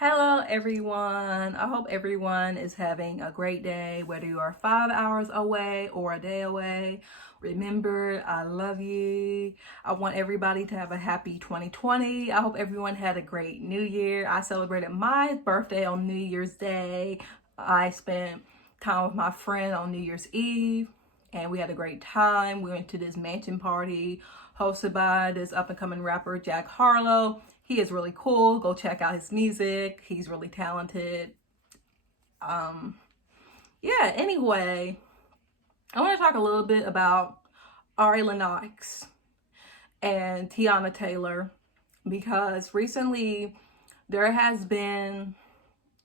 Hello, everyone. I hope everyone is having a great day, whether you are 5 hours away or a day away. Remember, I love you. I want everybody to have a happy 2020. I hope everyone had a great new year. I celebrated my birthday on New Year's Day. I spent time with my friend on New Year's Eve, and we had a great time. We went to this mansion party hosted by this up and coming rapper, Jack Harlow. He is really cool. Go check out his music. He's really talented. Um, yeah, anyway, I want to talk a little bit about Ari Lennox and Tiana Taylor because recently there has been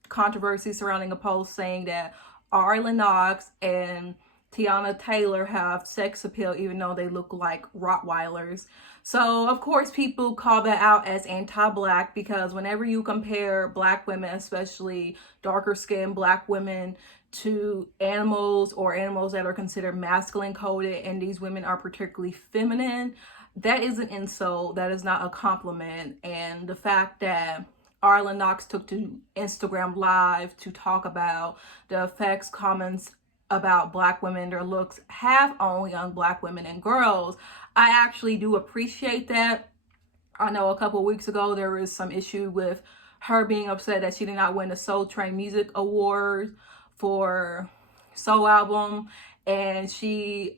controversy surrounding a post saying that Ari Lennox and Tiana Taylor have sex appeal even though they look like Rottweilers. So, of course, people call that out as anti-black because whenever you compare black women, especially darker skinned black women, to animals or animals that are considered masculine coded and these women are particularly feminine, that is an insult. That is not a compliment. And the fact that Ari Lennox took to Instagram Live to talk about the effects comments about black women, their looks have on young black women and girls. I actually do appreciate that. I know a couple of weeks ago there was some issue with her being upset that she did not win the Soul Train Music Award for Soul Album, and she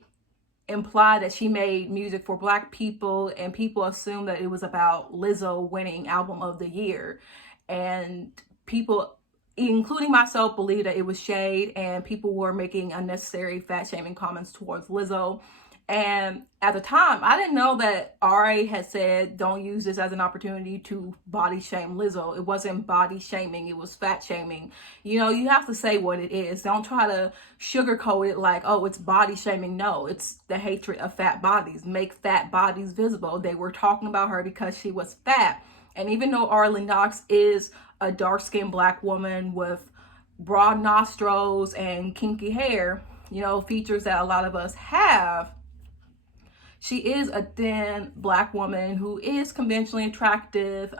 implied that she made music for black people, and people assumed that it was about Lizzo winning album of the year. And people, including myself, believe that it was shade, and people were making unnecessary fat shaming comments towards Lizzo. And at the time, I didn't know that Ari had said, don't use this as an opportunity to body shame Lizzo. It wasn't body shaming, it was fat shaming. You know, you have to say what it is. Don't try to sugarcoat it like, oh, it's body shaming. No, it's the hatred of fat bodies. Make fat bodies visible. They were talking about her because she was fat. And even though Ari Lennox is a dark-skinned black woman with broad nostrils and kinky hair, you know, features that a lot of us have, she is a thin black woman who is conventionally attractive.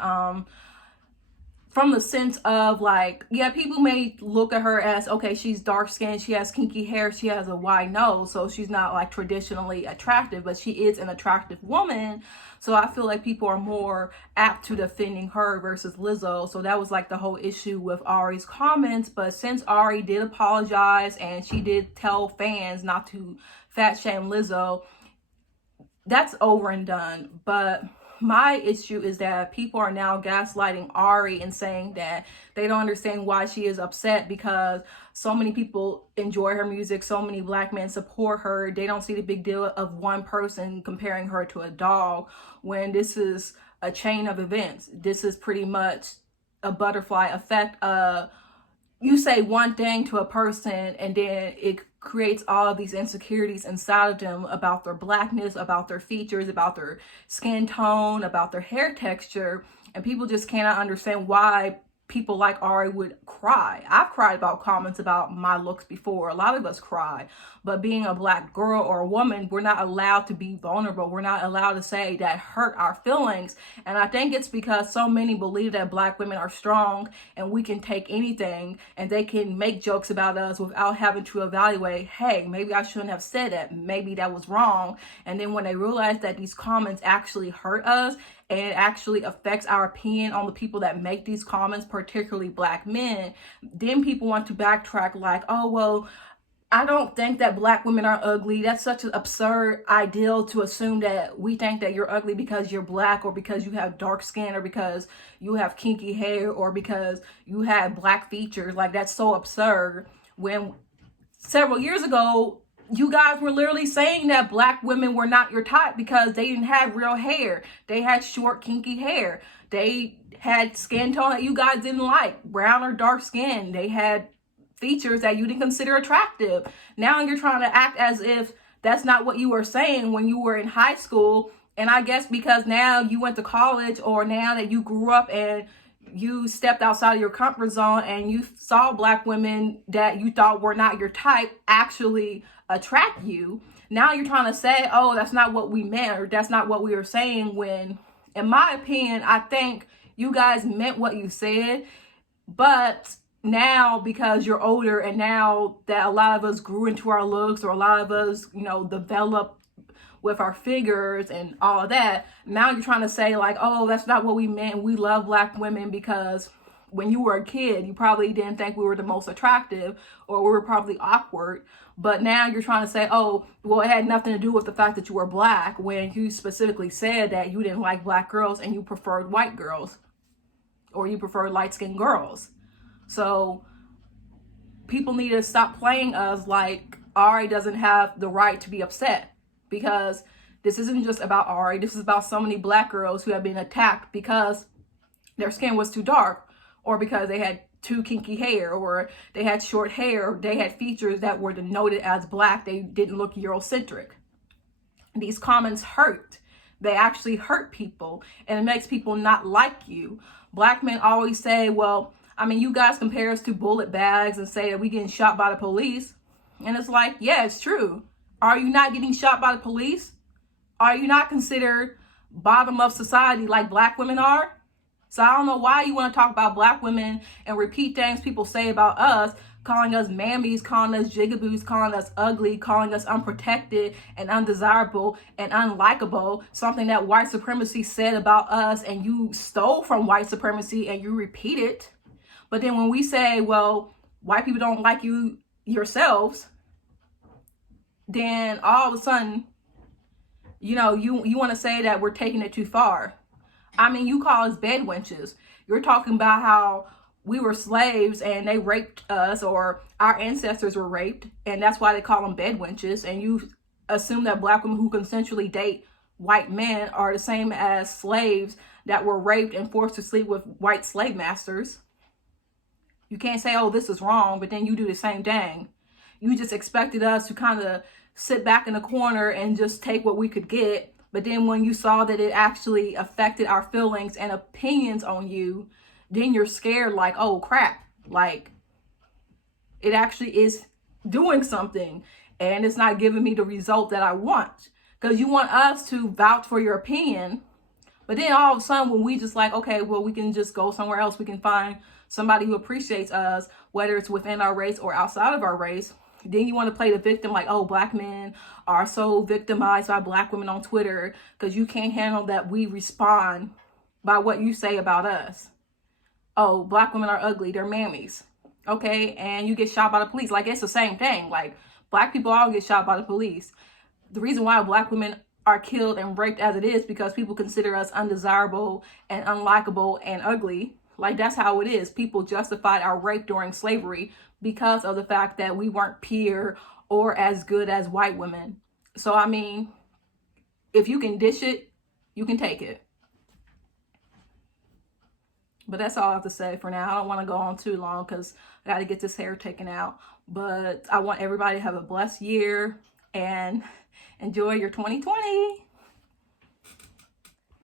From the sense of like, yeah, people may look at her as, okay, she's dark skinned, she has kinky hair, she has a wide nose, so she's not like traditionally attractive, but she is an attractive woman. So I feel like people are more apt to defending her versus Lizzo. So that was like the whole issue with Ari's comments. But since Ari did apologize and she did tell fans not to fat shame Lizzo, that's over and done. But my issue is that people are now gaslighting Ari and saying that they don't understand why she is upset because so many people enjoy her music, so many black men support her. They don't see the big deal of one person comparing her to a dog when this is a chain of events. This is pretty much a butterfly effect. You say one thing to a person and then it creates all of these insecurities inside of them about their blackness, about their features, about their skin tone, about their hair texture, and people just cannot understand why people like Ari would cry. I've cried about comments about my looks before. A lot of us cry. But being a black girl or a woman, we're not allowed to be vulnerable. We're not allowed to say that hurt our feelings. And I think it's because so many believe that black women are strong and we can take anything and they can make jokes about us without having to evaluate, hey, maybe I shouldn't have said that. Maybe that was wrong. And then when they realize that these comments actually hurt us, and it actually affects our opinion on the people that make these comments, particularly black men, then people want to backtrack like, oh, well, I don't think that black women are ugly. That's such an absurd ideal to assume that we think that you're ugly because you're black or because you have dark skin or because you have kinky hair or because you have black features. Like, that's so absurd. When several years ago, you guys were literally saying that black women were not your type because they didn't have real hair. They had short, kinky hair. They had skin tone that you guys didn't like, brown or dark skin. They had features that you didn't consider attractive. Now you're trying to act as if that's not what you were saying when you were in high school. And I guess because now you went to college or now that you grew up and you stepped outside of your comfort zone and you saw black women that you thought were not your type actually attract you. Now you're trying to say, oh, that's not what we meant or that's not what we were saying, when in my opinion, I think you guys meant what you said. But now, because you're older, and now that a lot of us grew into our looks, or a lot of us, developed with our figures and all of that, now you're trying to say like, oh, that's not what we meant. We love black women because when you were a kid, you probably didn't think we were the most attractive, or we were probably awkward. But now you're trying to say, oh, well, it had nothing to do with the fact that you were black, when you specifically said that you didn't like black girls and you preferred white girls, or you preferred light-skinned girls. So people need to stop playing us like Ari doesn't have the right to be upset, because this isn't just about Ari. This is about so many black girls who have been attacked because their skin was too dark, or because they had too kinky hair, or they had short hair, or they had features that were denoted as black. They didn't look Eurocentric. These comments hurt. They actually hurt people, and it makes people not like you. Black men always say, well, I mean, you guys compare us to bullet bags and say that we getting shot by the police. And it's like, yeah, it's true. Are you not getting shot by the police? Are you not considered bottom of society like black women are? So I don't know why you want to talk about black women and repeat things people say about us, calling us mammies, calling us jigaboos, calling us ugly, calling us unprotected and undesirable and unlikable, something that white supremacy said about us, and you stole from white supremacy and you repeat it. But then when we say, well, white people don't like you yourselves, then all of a sudden, you want to say that we're taking it too far. I mean, you call us bed wenches. You're talking about how we were slaves and they raped us, or our ancestors were raped, and that's why they call them bed wenches. And you assume that black women who consensually date white men are the same as slaves that were raped and forced to sleep with white slave masters. You can't say, oh, this is wrong, but then you do the same thing. You just expected us to kind of sit back in the corner and just take what we could get. But then when you saw that it actually affected our feelings and opinions on you, then you're scared like, oh crap, like it actually is doing something and it's not giving me the result that I want. Because you want us to vouch for your opinion, but then all of a sudden when we just like, okay, well, we can just go somewhere else. We can find somebody who appreciates us, whether it's within our race or outside of our race. Then you want to play the victim like, oh, black men are so victimized by black women on Twitter because you can't handle that we respond by what you say about us. Oh, black women are ugly. They're mammies. Okay. And you get shot by the police. Like, it's the same thing. Like, black people all get shot by the police. The reason why black women are killed and raped as it is because people consider us undesirable and unlikable and ugly. Like, that's how it is. People justified our rape during slavery because of the fact that we weren't pure or as good as white women. So, I mean, if you can dish it, you can take it. But that's all I have to say for now. I don't want to go on too long because I got to get this hair taken out. But I want everybody to have a blessed year and enjoy your 2020.